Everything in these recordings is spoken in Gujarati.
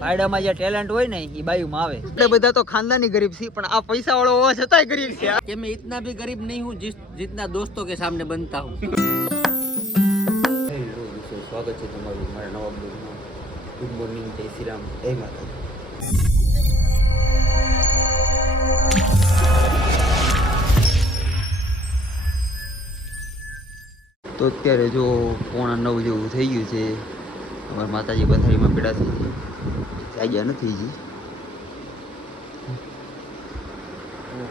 પાયડામાં જે ટેલેન્ટ હોય ને એ બાયુમાં આવે. એટલે બધા તો ખાનદાની ગરીબ છે, પણ આ પૈસા વાળો હોવા છતાંય ગરીબ છે. कि मैं इतना भी गरीब नहीं हूँ जितना दोस्तों के सामने बनता हूँ. સ્વાગત છે તમારું મારા નવા બ્લોગમાં. ગુડ મોર્નિંગ, જય શ્રી રામ, જય માતાજી. તો અત્યારે જો 8:45 જેવું થઈ ગયું છે. અમારા માતાજી પથારીમાં પીડા થઈ છે, જાગ્યા નથી જી.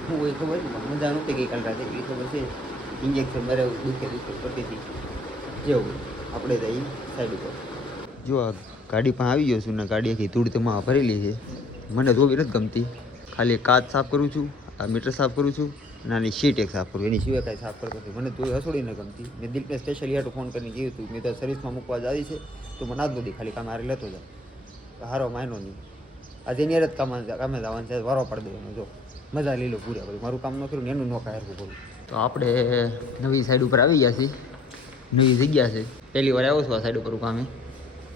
હું એ ખબર મજા નહોતી ગઈકાલ રાતે, એ ખબર છે. ઇન્જેક્શન મારે દુખે પડતી હતી. જેવું આપણે જઈએ સાઈડ ઉપર. જો આ ગાડી પણ આવી ગયો છું ને, ગાડી આખી ધૂળ તેમાં ભરેલી છે. મને ધોવી નથી ગમતી. ખાલી કાચ સાફ કરું છું, આ મીટર સાફ કરું છું, નાની સીટ એક સાફ કરું, એની સિવાય કાંઈ સાફ કરતો નથી. મને ધોઈ હસોડી ન ગમતી. મેં દિલને સ્પેશિયલી હાટું ફોન કરીને કહ્યું હતું, મેં તો સર્વિસમાં મૂકવા જ આવી છે, તો મને આજ નથી ખાલી કામ હારે લેતો જાવ. હારો માયનો નહીં. આજે એની હારે જ કામે જવાનું છે, વારો પાડી દેવાનો. જો મજા લઈ લો પૂરા બધું. મારું કામ ન કર્યું ને એનું નોખા હેરવું કરું. તો આપણે નવી સાઈડ ઉપર આવી ગયા છીએ. નવી જગ્યા છે. પહેલી વાર આવ્યો છું આ સાઈડ ઉપર કામે.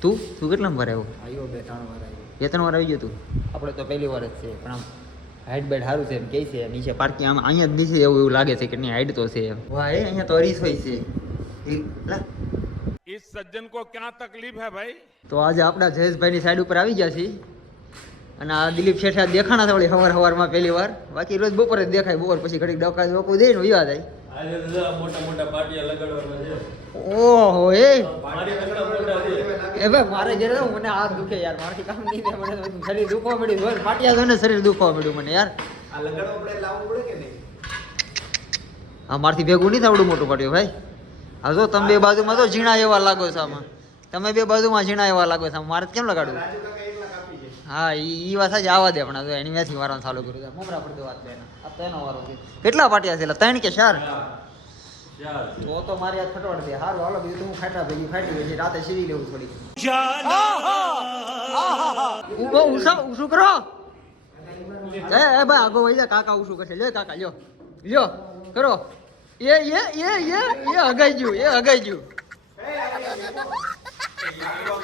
તું કેટલા વાર આવ્યો? आयो 2-3 बार आयो. 2-3 વાર આવી ગયો તું? આપણે તો પહેલી વાર જ છે, પણ આમ હાઈટ બાઈટ સારું છે એમ કહે છે. નીચે પાર્કિંગ આમ અહીંયા જ નીચે એવું લાગે છે કે નહીં, હાઈટ તો છે એમ. વાહ, અહીંયા તો અરીસ હોય છે. इस सज्जन को क्या तकलीफ है भाई? તો આજે આપણા જયેશભાઈની સાઈડ ઉપર આવી ગયા છીએ. અને આ દિલીપ શેઠા દેખાણા છે વળી સવારમાં પહેલી વાર. બાકી રોજ બપોરે જ દેખાય. બપોર પછી ઘડીક ડોકા ડોકું દે ને વિવા જાય. મોટા પાટિયા લગાડવાના છે. ઓહો એ પાટિયા ભાઈ મારે ઘરે મને હાથ દુખે યાર. મારાથી કામ નહીં થાય. મને શરીર દુખવા મળ્યું હોય. પાટિયા તો ને શરીર દુખવા મળ્યું મને યાર. આ લગાડવા આપણે લાવવું પડે કે નહીં? હા, મારથી ભેગું નહીં થાય આવડું મોટું પાટિયું ભાઈ. હા જો તમે બે બાજુમાં તો ઝીણા એવા લાગો છો આમાં. તમે બે બાજુમાં ઝીણા એવા લાગો છો. મારે કેમ લગાડવું? હા, ઈ વાત સાચી. આવા દે પણ એની મેથી વારવાનું ચાલુ કર્યું. મમરા પડતી વાત છે. આ તો એનો વારો છે. કેટલા પાટિયા છે? 3 કે 4? તો તો મારી યાદ ફટવાડ છે. હારું હાલો, બીજું હું ખાટા ભેગી ફાટી ગઈ છે. રાતે સીવી લેવું થોડી. ઉસું કરો. એ ભાઈ આગો વઈ જા. કાકા ઉસું કરશે. લે કાકા લ્યો લ્યો કરો. એ હગાઈ ગયું.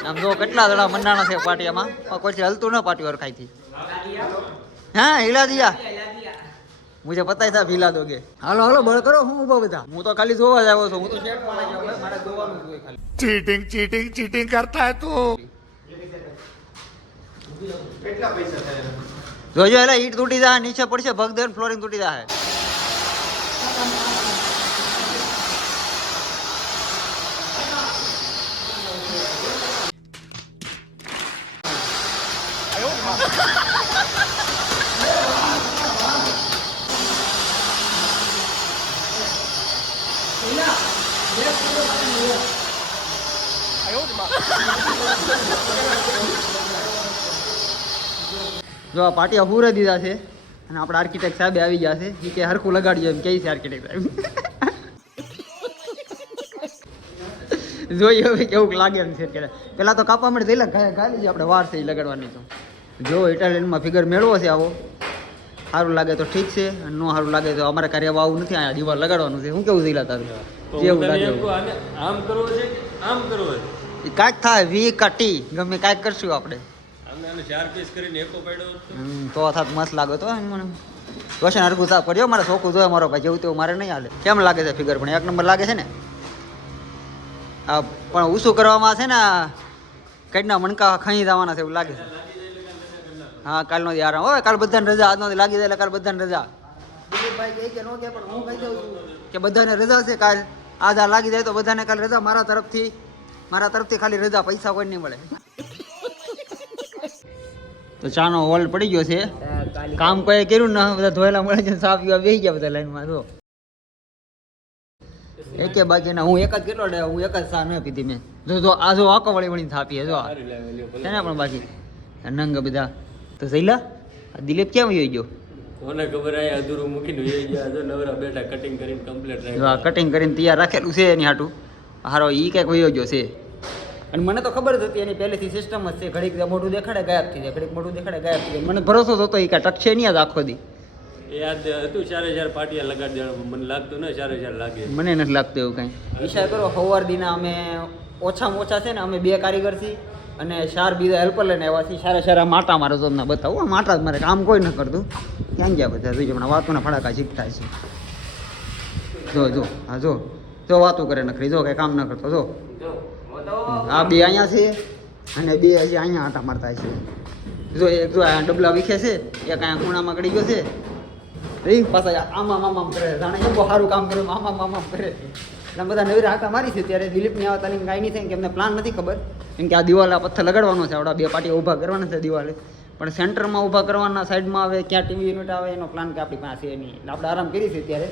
આમ જો કેટલા જણા મંડાણા છે પાટિયામાં. કોઈ હલતું ન પાટિયું હરખાઈથી. હા, હિલા દિયા મુझे पता था ભીલા દોગે. હાલો બળ કરો. હું ઉભો બધા. હું તો ખાલી જોવા જ આવ્યો છું. હું તો શેટ માં લાગ્યો ભાઈ. મારે જોવાનું જ હોય ખાલી. चीटिंग करता है तू. કેટલા પૈસા થાય? જોજો એલા ઈટ તૂટી જાય, નીચે પડશે ભગદેવ, ફ્લોરિંગ તૂટી જાય. જો આ પાટિયા પૂરા દીધા છે. અને આપણા આર્કિટેક્ટ સાહેબ આવી ગયા છે. એ કે હરખું લગાડજો એમ કહે છે આર્કિટેક્ટ સાહેબ. જોઈએ હવે કેવું લાગે એમ છે. પેલા તો કાપવા મળે થયેલા ગાલી છે આપણે વાર છે એ લગાડવાની. તો જો ઇટાલિયનમાં ફિગર મેળવો છે આવો. સારું લાગે તો ઠીક છે, અને ન સારું લાગે તો અમારે કાર્ય આવું નથી. અહીંયા દિવાલ લગાડવાનું છે. શું કેવું છે તારું? જેવું લાગે આમ કરવો છે કે આમ કરવો છે? એ કાંઈક થાય વી કા ટી ગમે કાંઈક કરશું આપણે. આને 4 પીસ કરીને એકો પાડ્યો તો થાત મસ્ત લાગે તો મને. રોશન હરખું સાફ કરજો. મારે છોકરું જોઈએ મારો ભાઈ. જેવું તેવું મારે નહીં હાલે. કેમ લાગે છે ફિગર? પણ 1 નંબર લાગે છે ને. હા, પણ ઊંચું કરવામાં છે ને કઈના મણકા ખાઈ જવાના છે એવું લાગે છે. હા, કાલનો દી આરામ. હવે કાલ બધાને રજા. આજનો દી લાગી જાય એટલે કાલ બધાને રજા. દિલીપભાઈ કહે કે ન કહે, પણ હું કહી દઉં છું કે બધાને રજા છે કાલ. આજ આ લાગી જાય તો બધાને કાલ રજા. મારા તરફથી ખાલી રજા. પૈસા કોઈ નહીં મળે. તો ચાનો હોલ પડી ગયો છે. કામ કોઈ કર્યું ને બધા ધોયેલા મળે છે. સાફ પીવા બેસી ગયા બધા લાઈનમાં. જો એકે બાકી ના. હું એક જ કેટલો ડે હું એક જ સા ન પીધી મેં. જો આ જો આકો વળી વળી થાપી. જો છે ને પણ બાકી નંગ બધા. તો સૈલા દિલીપ કેમ વયો ગયો? કોને ખબર? આ અધૂરું મૂકીને વહી ગયા. જો નવરા બેઠા કટિંગ કરીને કમ્પ્લીટ રાખ્યું. કટિંગ કરીને તૈયાર રાખેલું છે એની હાટું. હારો ઈ કંઈક વયો ગયો છે. અને મને તો ખબર જ હતી એની પહેલેથી સિસ્ટમ જ છે. ઘડીક મોઢું દેખાડે ગાયબ થઈ જાય, ઘડીક મોઢું દેખાડે ગાયબ થઈ જાય. મને ભરોસો હતો એ કાંઈ ટકશે નહીં આજ આખો દી. એ યાદ હતું 4 પાટિયા લગાડી દેવાનું. મને લાગતું ને 4 લાગે. મને નથી લાગતું એવું કાંઈ. વિચાર કરો સવાર દીના અમે ઓછામાં ઓછા છે ને અમે 2 કારીગર છીએ. અને 4 બીજા હેલ્પર લઈને આવ્યા છે. સારા માટા મારે તમને બતાવું. આ માટા જ મારે કામ કોઈ ન કરતું. ક્યાં ગયા બધા? જોઈજો હમણાં વાતોના ફડાકા શીખતા છે. જો વાતો કરે નખરી. જો કઈ કામ ન કરતો. જો આ બે અહીંયા છે અને બે હજી અહીંયા આટા મારતા છે. જો એક જો આ ડબલા વિખે છે, એક અહીંયા ખૂણામાં કડી ગયો છે. એ પાછા આમ કરે. જાણે એ બહુ સારું કામ કરે. આમ કરે. એટલે બધા નવી હાકા મારી છે. ત્યારે દિલીપની આવતા કાંઈ નહીં થાય કે એમને પ્લાન નથી ખબર. કેમ કે આ દિવાલે આ પથ્થર લગાડવાનો છે. આવડા 2 પાટીઓ ઊભા કરવાના છે દિવાલે. પણ સેન્ટરમાં ઊભા કરવાના, સાઈડમાં આવે, ક્યાં ટીવી યુનિટ આવે એનો પ્લાન કે આપણી પાસે નહીં. એટલે આપણે આરામ કરી છે ત્યારે.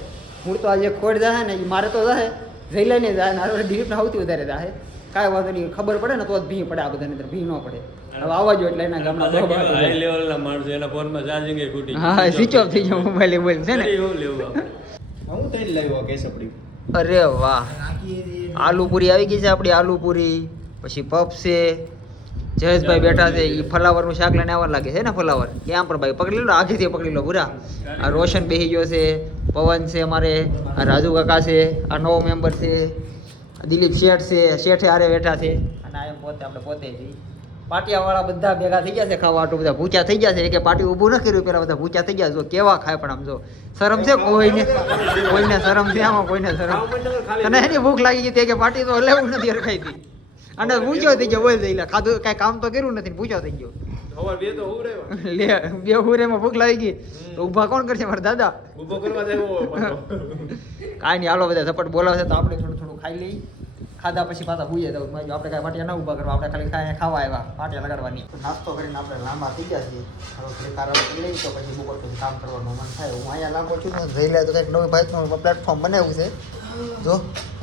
મૂળ તો આજે ખોડ જાય ને એ મારે તો જાય જઈ લઈને જાય ને આ દિલીપને સૌથી વધારે જાય. કાંઈ વાંધો નહીં. ખબર પડે ને તો જ ભી પડે. આ બધાની અંદર ભી ન પડે. હવે આવવા જોઈએ એટલે એના ગામના હાઈ લેવલના માણસો એના ફોનમાં ચાર્જિંગ એ ખૂટી હા સ્વિચ ઓફ થઈ જાય મોબાઈલ બોલ છે ને. એવું લેવું આપણે હું તઈ લાવ્યો કેસપડી. અરે વાહ, આલુ પૂરી આવી ગઈ છે આપણી. આલુ પૂરી પછી પફ છે. જયેશભાઈ બેઠા છે. એ ફલાવરનું શાક લઈને આવવા લાગે છે ને. ફલાવર ક્યાં પણ ભાઈ પકડી લો, આગેથી પકડી લો પૂરા. આ રોશન બેસી ગયો છે, પવન છે અમારે, આ રાજુ કાકા છે, આ નવો મેમ્બર છે, દિલીપ શેઠ છે, શેઠે હારે બેઠા છે. અને આ એમ પોતે આપણે પોતે છીએ. પાટિયાવાળા બધા ભેગા થઈ ગયા છે ખાવા. આટલું બધા ભૂખ્યા થઈ ગયા છે. કે પાટી ઊભું ન કર્યું પેલા બધા ભૂખ્યા થઈ ગયા. જો કેવા ખાય પણ આમ જો શરમ છે કોઈને શરમ છે આમાં, કોઈને શરમ. અને એની ભૂખ લાગી ગઈ તે કે પાટી તો લેવું નથી હરખાઈ હતી. અને પૂછ્યો થઈ ગયો બોલ દઈ ખાધું કાંઈ કામ તો કર્યું નથી. પૂછ્યો થઈ ગયો લે 2 હુરેમાં ભૂખ લાગી ગઈ તો ઊભા કોણ કરશે? મારા દાદા ઉભો કરવા દેવો. કાંઈ નહીં હાલો બધા ઝપટ બોલાવશે તો આપણે થોડું ખાઈ લઈ. ખાધા પછી પાછા ભૂજે તો આપણે કાંઈ પાટિયા ના ઊભા કરવા. આપણે ખાલી ખાવા આવ્યા પાટિયા લગાડવાની. નાસ્તો કરીને આપણે લાંબા થઈ ગયા છીએ. હવે થોડીક આરામ કરી લઈએ તો પછી બપોર પછી કામ કરવાનું મન થાય. હું અહીંયા લાંબો છું ને જઈ લે તો કંઈક નવું ભાઈ પ્લેટફોર્મ બનાવ્યું છે. જો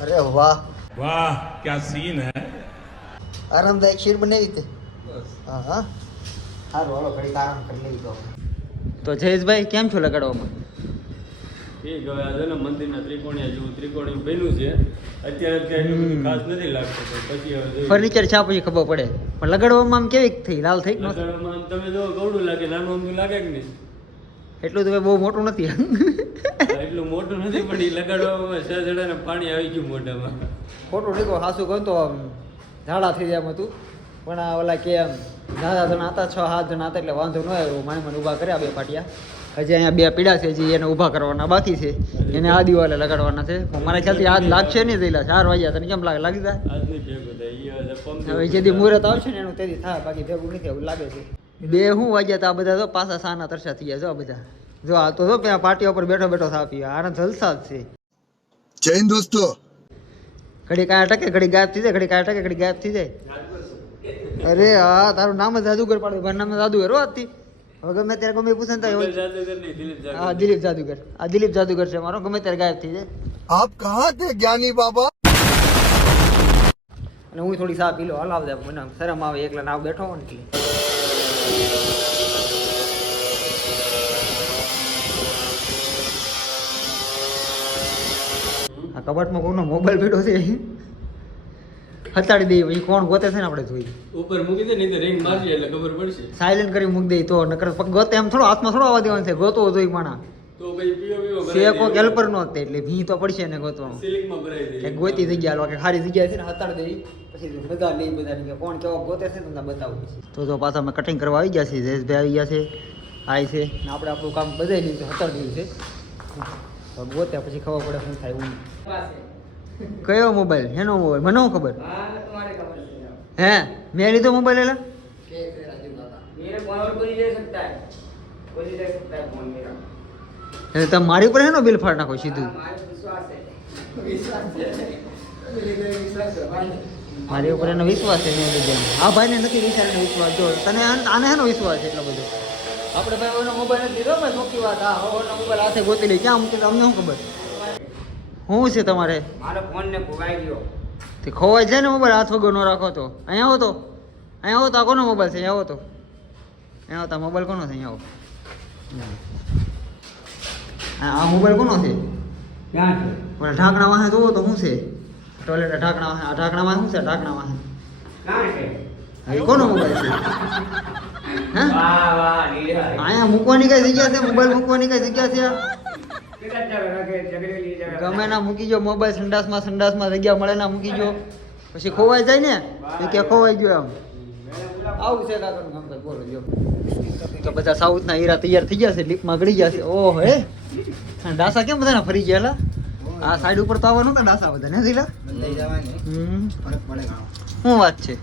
અરે વાહ वाह क्या सीन है. આરામદાયક શીર બનાવી તે. હા સારું હાલો ઘડીક આરામ કરી લઈ તો જયેશભાઈ કેમ છો લગાડવામાં? ઠીક. હવે આ છે ને મંદિરના ત્રિકોણીયા જેવું ત્રિકોણી બન્યું છે. અત્યારે એટલું બધું ખાસ નથી લાગતું. પણ પછી હવે જોઈએ. ફર્નિચર છે પછી ખબર પડે. પણ લગાડવામાં આમ કેવી થઈ? લાલ થઈ કે લગાડવામાં આમ તમે જો કવડું લાગે, નાનું અમથું લાગે કે નહીં? એટલું તો બહુ મોટું નથી. એટલું મોટું નથી પણ એ લગાડવામાં સજડાને પાણી આવી ગયું મોઢામાં. ખોટું નીકળો હાસું કહું તો આમ ઝાડા થઈ જાય હતું. પણ આ ઓલા કે આમ 10 જણા હતા, 6-7 જણા હતા એટલે વાંધો ન આવ્યો. મને ઊભા કર્યા 2 પાટિયા. હજી અહીંયા 2 પીડા છે જે એને ઊભા કરવાના બાકી છે. એને આ દિવાલે લગાડવાના છે. મારા ખ્યાલથી આજ લાગશે નહીં થયેલા 4 વાગ્યા. તને કેમ લાગી જાય? આજ નહીં ભેગું થાય. હવે જેથી મુહૂર્ત આવશે ને એનું તેથી થાય. બાકી ભેગું નથી એવું લાગે છે. 2 શું વાગ્યા હતા બધા તો પાછા સાના તરસા થઈ ગયા. જો બધા જો આ તો પેલા પાટીઓ પર બેઠો થા પીવા. આના જલસા જ છે. જય હિન્દ દોસ્તો. ઘડી કાંઈ ટકે ઘડી ગાયબ થઈ જાય, ઘડી કાંઈ ટકે ઘડી ગાયબ થઈ જાય. અરે હા તારું નામ જ જાદુગર પાડ્યું. મારું નામ જાદુગર હો હતી. હવે ગમે ત્યારે ગમે પૂછે ને હા દિલીપ જાદુગર. આ દિલીપ જાદુગર છે મારો. ગમે ત્યારે ગાયબ થઈ જાય. આપ કહા થે જ્ઞાની બાબા? અને હું થોડી સા પી લો હલાવ દે. મને શરમ આવે એકલા નાવ બેઠો હોય ને એટલે. આ કબાટમાં કોઈનો મોબાઈલ પીડો છે હતાડી દઈએ. પછી કોણ ગોતે છે ને આપણે જોઈએ. ઉપર મૂકી દે નહીં તો રિંગ મારજે એટલે ખબર પડશે. સાયલેન્ટ કરી મૂકી દઈએ તો નકર ગોતે એમ થોડો હાથમાં થોડો આવવા દેવાનું છે. ગોતવો જોઈએ માણા. તો પછી પીઓ છે કોઈ હેલ્પર નો હતો એટલે ભી તો પડશે ને ગોતવાનું. સિલિંગમાં ભરાઈ દે. એક ગોતી જગ્યા લો કે ખારી જગ્યા છે ને હતાડી દઈ. પછી બધા લઈ બધા કે કોણ કેવો ગોતે છે તમને બતાવું પછી. તો પાછા અમે કટિંગ કરવા આવી ગયા છીએ. જયેશભાઈ આવી ગયા છે, આય છે ને આપણે આપણું કામ બધાઈ લીધું હતાડી દીધું છે. ગોત્યા પછી ખબર પડે શું થાય. હું કયો મોબાઈલ? એનો મોબાઈલ મને શું ખબર? હે મેં લીધો મોબાઈલ એલા? તમે મારી ઉપર હેનો બિલ ફાડ નાખો સીધું. મારી ઉપર એનો વિશ્વાસ છે. આ ભાઈને નથી વિચારીને વિશ્વાસ. જો તને આને હેનો વિશ્વાસ છે એટલો બધો? આપણે ભાઈ એનો મોબાઈલ નથી લીધો ભાઈ. ચોખ્ખી વાત. હા એનો મોબાઈલ હાથે ગોતી લઈ. ક્યાં મૂકી અમને શું ખબર? શું છે તમારે? મારો ફોન ને ખોવાઈ ગયો. તે ખોવાય છે ને મોબાઈલ હાથ વગર ન રાખો તો. અહીંયા આવો તો. અહીંયા આવો તો. આ કોનો મોબાઈલ છે? અહીંયા આવો તો. અહીંયા આવો તો. મોબાઈલ કોનો છે? અહીંયા આવો. આ મોબાઈલ કોનો છે? ક્યાં છે? ઓલા ઢાંકણા વાહે જોવો તો શું છે? ટોયલેટ ઢાંકણા વાહે. આ ઢાંકણા વાહે શું છે? ઢાંકણા વાહે ક્યાં છે? એ કોનો મોબાઈલ છે? હે વાહ વાહ લીલા. અહીંયા મૂકવાની કઈ જગ્યા છે? મોબાઈલ મૂકવાની કઈ જગ્યા છે? કેટલા ચાલે રાખે ઝઘડેલી જગ્યા. ગમે ના મૂકી જો મોબાઈલ. સંડાસમાં જગ્યા મળે ના મૂકી જો. પછી ખોવાઈ જાય ને એ કે ખોવાઈ ગયો એમ. આવું છે કાકાનું કામ કર બોલો જો તો બધા સાઉથના હીરા તૈયાર થઈ ગયા છે લીપમાં ગળી ગયા છે ઓહો હે ડાસા કેમ બધાના ફરી ગયા લા આ સાઈડ ઉપર તો આવવાનું હતા ડાસા બધા ને દીલા શું વાત છે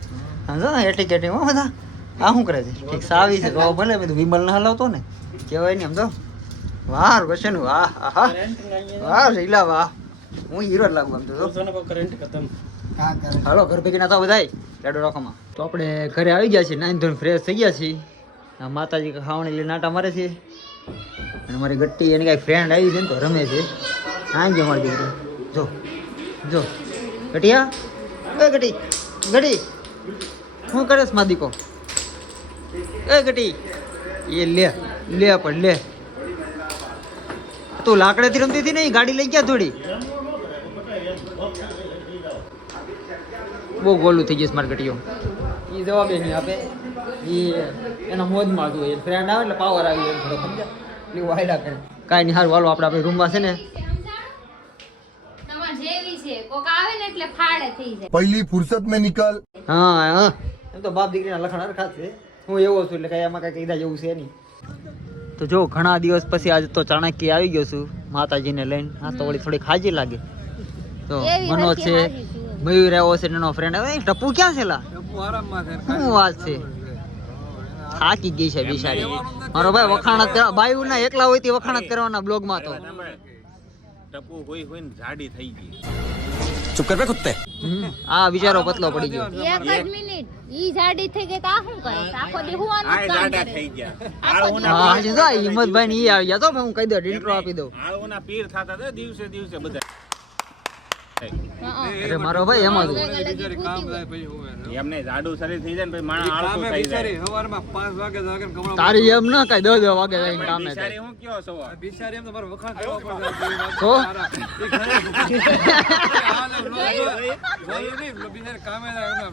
હા જો એટીકેટી હો બધા આ શું કરે છે ઠીક સાવી છે તો ભલે બધું વિમલ ના હલાવતો ને કહેવાય ને આમ તો વાહ રોશન વાહ આહા વાહ શૈલા વાહ હું હીરો જ લાગુ આમ તો કરંટ ખતમ હાલો ઘર ભેગી ના થાવ બધાય લાડો રાખોમાં તો આપણે ઘરે આવી ગયા છીએ નાઈન ધોઈને ફ્રેશ થઈ ગયા છીએ આ માતાજી ખાવણી લઈને નાટા મારે છે અને મારી ગટ્ટી એની કાંઈ ફ્રેન્ડ આવી છે ને તો રમે છે હા ગયો મારી દીકરી જો જો ગટિયા એ ગટી ગટી શું કરે છે માદીકો એ ગટી એ લે લે પણ લે તું લાકડેથી રમતી હતી ને ગાડી લઈ ગયા થોડી બહુ ગોલું થઈ જશે મારી ગટીઓ એ જવાબ નહીં આપે એ એના મોજમાં હતું એ ફ્રેન્ડ આવે એટલે પાવર આવી જાય થોડો સમજ્યા એટલે વાયડા કરે કાંઈ નહીં સારું હાલો આપણે રૂમમાં છે ને पहली फुर्सत में निकल હા હા એમ તો બાપ દીકરીના લખણ હરખા જ છે હું એવો છું એટલે કાંઈ એમાં કાંઈ કીધા જેવું છે નહીં તો જો ઘણા દિવસ પછી આજે તો ચાણક્ય આવી ગયો છું માતાજીને લઈને હા તો વળી થોડી ખાજી લાગે તો મનોજ છે મયુર આવ્યો છે એનો ફ્રેન્ડ હવે ટપુ ક્યાં છે લા શું વાત છે થાકી ગઈ છે બિચારી મારો ભાઈ વખાણ જ કરવા બાયુ ના એકલા હોય તે વખાણ જ કરવાના બ્લોગમાં તો ટપુ હોય હોય ને જાડી થઈ ગઈ ચૂપ કર બે કુત્તે આ બિચારો પતલો પડી ગયો એક જ મિનિટ ઈ જાડી થઈ ગઈ તો આ શું કરે આખો દી હુવાનું આ જ કામ જાડા કરે થઈ ગયા હા હજી જો હિંમતભાઈ ને ઈ આવી ગયા તો હું કહી દઉં ઇન્ટ્રો આપી દઉં આળોના પીર થતા હતા દિવસે દિવસે બધા અરે મારો ભાઈ એમાં જ એમને જાડું શરીર થઈ જાય ને પછી માણસ આળસુ થઈ જાય સવારમાં 5 વાગે જાગન કમળો તારી એમ ના કઈ 10 વાગે જઈને કામે બિચારી હું કયો છો બિચારી એમ તો મારે વખાણ કરવા પડે તો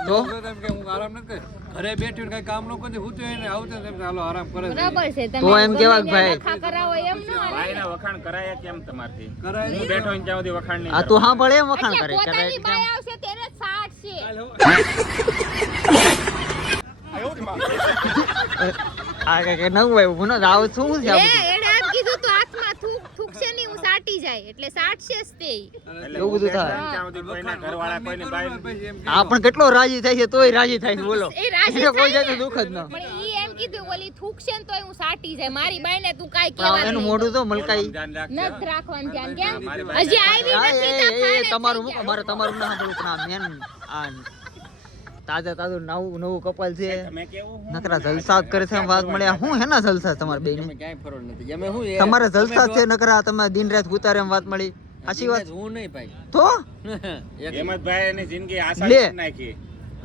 તો કે હું આરામ નથી કરે ઘરે બેઠી કઈ કામ ન કરી હું તો એને આવતો તેમ ચાલો આરામ કરે બરાબર છે તમે તો એમ કેવાય કે ભાઈ લખા કરાવો એમ ન ભાઈના વખાણ કરાયા કેમ તમારથી કરાય હું બેઠો ને ત્યાં સુધી વખાણ નહીં આ તું હા ભળે એમ વખાણ એટલે કરે પોતાની બાય આવશે તેને 60 છે આ કે નવું ભાઈ ઉભો ન આવ શું છે આ એ બધું? એણે આમ કીધું તો હાથમાં થૂકશે નહીં હું સાટી જાય એટલે 60 છે જ તે એટલે એવું બધું થાય. ત્યાં સુધી કોઈના ઘરવાળા કોઈને બાઈ આ પણ કેટલો રાજી થાય છે તોય રાજી થાય છે બોલો એ રાજી એને કોઈ થાય જાતનું દુઃખ જ ન પણ ઈ એમ કીધું ઓલી થૂકશે ને તોય હું સાટી જાય મારી બાઈને તું કાઈ પણ કહેવાનું એનું નહીં. મોઢું તો મલકાઈ ધ્યાન રાખજો. નથી રાખવાનું ધ્યાન કેમ મારી બાઈ હજી આવી હા, નથી તો એ ખાને તમારું થઈ મૂકો ગયા. મારે તમારું ના સાંભળવું પણ આ મેન આ તાજું નવું કપલ છે તમે કેવું હું નકરા જલસા જ કરે છે એમ વાત મળે આ શું હેના જલસા છે તમારા બેયને ક્યાંય ફરક નથી અમે શું એ તમારે જલસા જ છે નકરા તમે દિન રાત ઉતારે એમ વાત મળી સાચી વાત હું નહીં ભાઈ તો હેમંતભાઈ એની જિંદગી આસાન લે. કરી નાખી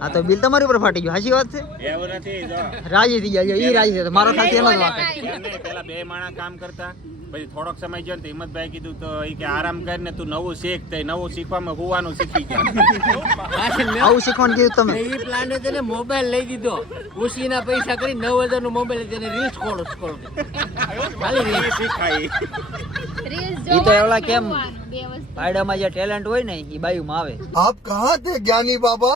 આ તો બિલ તમારી ઉપર ફાટી ગયું સાચી વાત છે એવું નથી જો રાજી થઈ ગયા ઈ રાજી છે તો મારો ખ્યાલથી એમ જ વાત છે. એમ નહીં, પેલા બે માણસ કામ કરતા પછી થોડોક સમય ગયો ને તો હિંમતભાઈ કીધું તો ઈ કે આરામ કરીને તું નવું શીખ તો ઈ નવું શીખવામાં હોવાનું શીખી ગયા આવું શીખવાનું કીધું તમે એ પ્લાને તેને મોબાઈલ લઈ દીધો ઉસીના પૈસા કરી 9000 નો મોબાઈલ તેને રીલ્સ કોલ ખાલી ઈ રીલ્સ શીખાય રીલ્સ ઈ તો એવલા જોવાનું, કેમ? જોવાનું, બે વસ્તુ. પાયડામાં જે ટેલેન્ટ હોય ને ઈ બાયુમાં આવે आप कहाँ थे ज्ञानी बाबा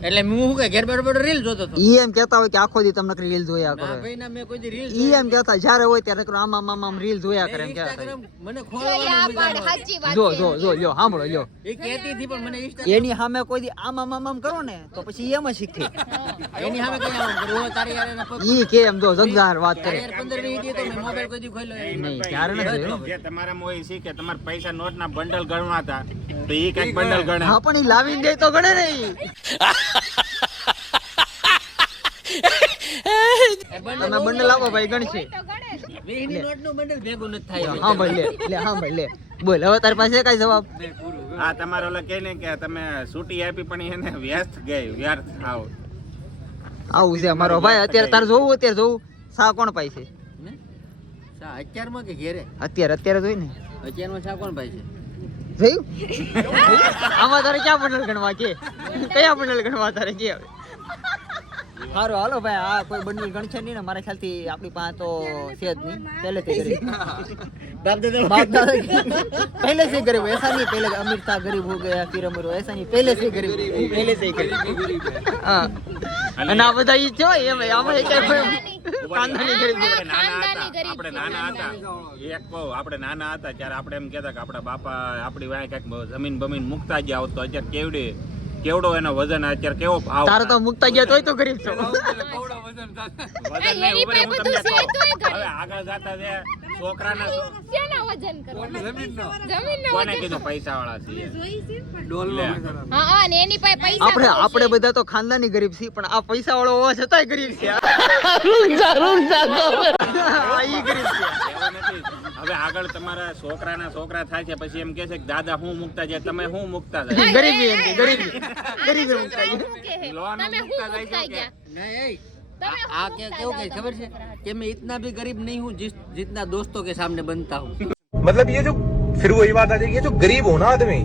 એટલે હું શું કે ઘેર બેઠો રીલ જોતો હતો ઈ એમ કહેતા હોય કે આખો દી તમને રીલ જોયા ના કરો ભાઈ ના મેં કોઈ દી રીલ ઈ એમ કહેતા જ્યારે હોય ત્યારે નકરું આમ રીલ જોયા કરે એમ કહેતા ઇન્સ્ટાગ્રામ મને જોઈએ આ પાડ, ખોલવાનું સાચી વાત જો છે. જો જો લ્યો સાંભળો લ્યો એ કહેતી હતી પણ મને ઇન્સ્ટાગ્રામ એની સામે કોઈ દી આમ કરો ને તો પછી એમ જ શીખે એની સામે કઈ આમ કરું તારી યાર એના પગ ઈ કે એમ જો જગજાર વાત કરે યાર 15 વીસ દી તો મેં મોબાઈલ કોઈ દી ખોલ્યો નહીં ત્યારે નથી જોયું. જે તમારા મોય શીખે તમારા પૈસા નોટના બંડલ ગણવા હતા તો ઈ કઈક બંડલ ગણે હા પણ ઈ લાવીને દે તો ગણે ને ઈ. તમે બંડલ આપો ભાઈ ગણશે તો ગણે જ. 20 ની નોટ નું બંડલ ભેગું નથી થાય હા ભાઈ લે હા ભાઈ લે બોલ હવે તારી પાસે કઈ જવાબ હા તમારે ઓલા કહે ને કે તમે છૂટી આપી પણ એને વ્યસ્ત ગઈ વ્યર્થ થાવ આવું છે અમારો ભાઈ અત્યારે તારે જોવું અત્યારે જોવું સા કોણ પાય છે ને? સા અત્યારમાં કે ઘેરે અત્યારે જોઈ ને અત્યારમાં સા કોણ ભાઈ છે જોયું આમાં તારે ક્યાં બંડલ ગણવા કે કયા બંડલ ગણવા તારે કે હવે સારું હાલો ભાઈ આ કોઈ બંડલ ગણશે નહીં ને મારા ખ્યાલથી આપણી પાસે તો છે જ નહીં પહેલેથી ગરીબ બાપ દાદા बाप दादा पहले से गरीब ऐसा नहीं पहले अमीर था गरीब हो गया फिर अमीर हो ऐसा नहीं पहले से गरीब पहले से ही गरीब हाँ અને આ બધા ઈ થયો એમ આમાં એક કાંદાની ગરીબી. આપણે નાના ખાનદાની હતા ગરીબ આપણે નાના હતા એક કહું આપણે નાના હતા ત્યારે આપણે એમ કહેતા કે આપણા બાપા આપણી વાંહે કંઈક જમીન બમીન મૂકતા જ આવતો અત્યારે કેવડો એનો વજન અત્યારે કેવો ભાવ તારે તો મુકતા ગયા તોય તો ગરીબ છો. વજન નહીં એની ઉભરે, હું પાસે તમને બધું છે કહું. તોય હવે આગળ જાતા જે છોકરાના શેના વજન કરવા જમીનનો કોને વજન કીધું પૈસાવાળા છીએ હા હા ને એની પાસે પૈસા આપણે બહુ આપણે છે. બધા તો ખાનદાની ગરીબ છીએ પણ આ પૈસા વાળો હોવા છતાંય ગરીબ છે. આ ઈ ગરીબ છે. એવું નથી. હવે આગળ તમારા છોકરા થાય છે પછી એમ કહે છે કે દાદા હું મુકતા જાય તમે હું મુકતા જાય ગરીબી એમ કે ગરીબી ગરીબી આના મુકતા છોકરાઓ ગયા. શું કહે? લોન તમે મુકતા શું જાય મુકતા છે કે? ગયા? नहीं તમે आ શું क्या मुकता क्या खबर दादा से छोकरा? कि मैं इतना भी गरीब नहीं हूँ जितना दोस्तों के सामने बनता हूँ मतलब ये जो फिर वही बात आ जाएगी ये जो गरीब हो ना आदमी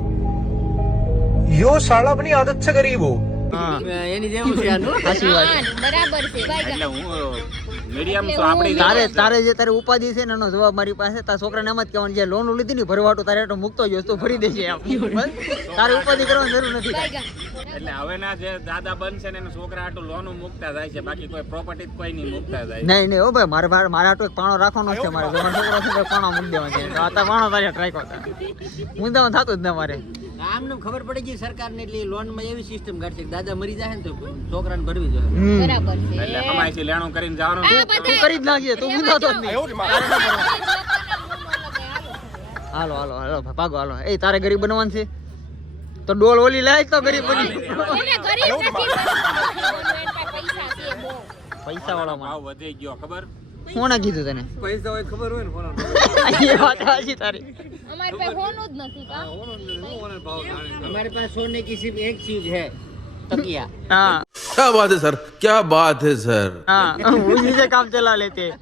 यो साला अपनी आदत से गरीब हो હા એની જેવું છે આનું સાચી વાત છે. હા, બરાબર છે ભાઈ એટલે હું મીડિયમ છું આપણી તારે જે તારે ઉપાધિ છે ને એનો જવાબ મારી પાસે તારા છોકરાને એમ જ કહેવાનું જે લોન લીધી ને ભરવાટું તારે એટલો મુકતો જ તું ભરી દેજે એમ. બસ તારે ઉપાધિ કરવાની જરૂર નથી. એટલે હવેના જે દાદા બનશે ને એના છોકરા આટલું લોનું મુકતા જાય છે બાકી કોઈ પ્રોપર્ટી કોઈ નહીં મુકતા જાય નહીં નહીં હો ભાઈ મારે આટલું એક પાણો રાખવાનો જ છે મારે જો મારો છોકરો છે તો પાણો મૂકી દેવાનો છે. આ તો પાણો તારે ટ્રાય કરતા મુદ્દામાં થતું જ ના મારે. આમને ખબર પડી ગઈ સરકારને એટલે લોન માં એવી સિસ્ટમ કાઢશે કે દાદા મરી જાય ને તો છોકરાને ભરવી જોઈએ બરાબર છે એટલે હમાયથી લેણું કરીને જવાનું આ તું બધા કરી જ નાખીએ તું મુંદાતો જ નહીં. હાલો હાલો હાલો ભાગો હાલો. એ તારે ગરીબ બનવાનું છે તો ડોલ ઓલી લાય તો ગરીબ બની. એને ગરીબ નથી બનવાનું. એની પાસે પૈસા છે બહુ. પૈસા વાળા ભાવ વધી ગયો ખબર કોણે કીધું તને? પૈસા હોય ખબર હોય ને એ વાત સાચી તારી. અમારી પાસે હોનું જ નથી કા हमारे पास सोने की सिर्फ एक चीज है तकिया હા क्या बात है सर क्या बात है सर हाँ उसी से काम चला लेते हैं.